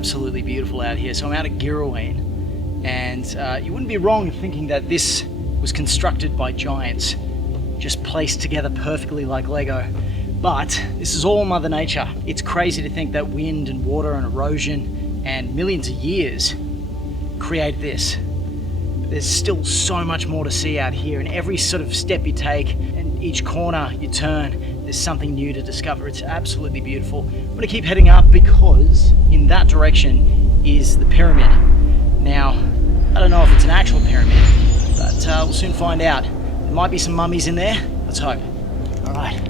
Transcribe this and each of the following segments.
absolutely beautiful out here. So I'm out at Girraween, and you wouldn't be wrong in thinking that this was constructed by giants, just placed together perfectly like Lego. But this is all Mother Nature. It's crazy to think that wind and water and erosion and millions of years created this. But there's still so much more to see out here, and every sort of step you take and each corner you turn, there's something new to discover. It's absolutely beautiful. I'm gonna keep heading up because in that direction is the pyramid. Now, I don't know if it's an actual pyramid, but we'll soon find out. There might be some mummies in there. Let's hope. All right.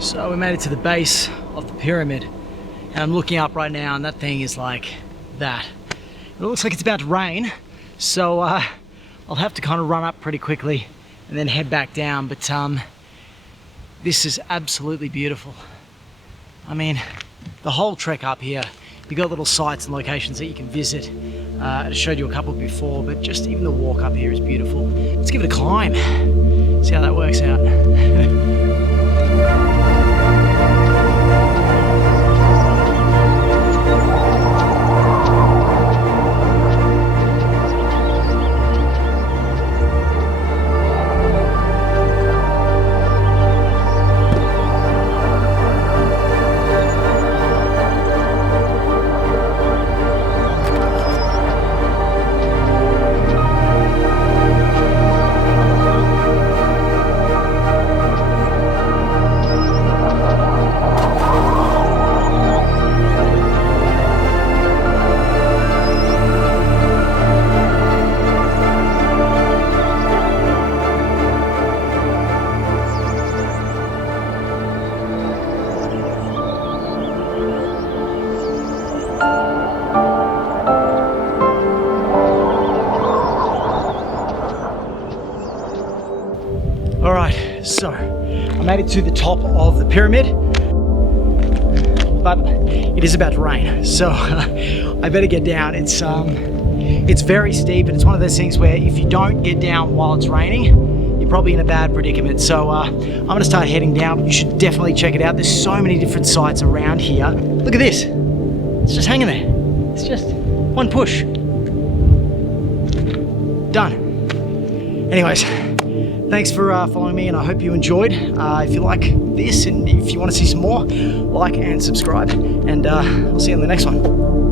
So we made it to the base of the pyramid, and I'm looking up right now, and that thing is like that. It looks like it's about to rain, so I'll have to kind of run up pretty quickly and then head back down. But this is absolutely beautiful. I mean, the whole trek up here, you got little sites and locations that you can visit. I showed you a couple before, but just even the walk up here is beautiful. Let's give it a climb, see how that works out. So, I made it to the top of the pyramid, but it is about to rain, so I better get down. It's very steep, and it's one of those things where if you don't get down while it's raining, you're probably in a bad predicament. So I'm gonna start heading down. You should definitely check it out. There's so many different sites around here. Look at this. It's just hanging there. It's just one push. Done. Anyways, thanks for following me, and I hope you enjoyed. If you like this and if you want to see some more, like and subscribe, and I'll see you on the next one.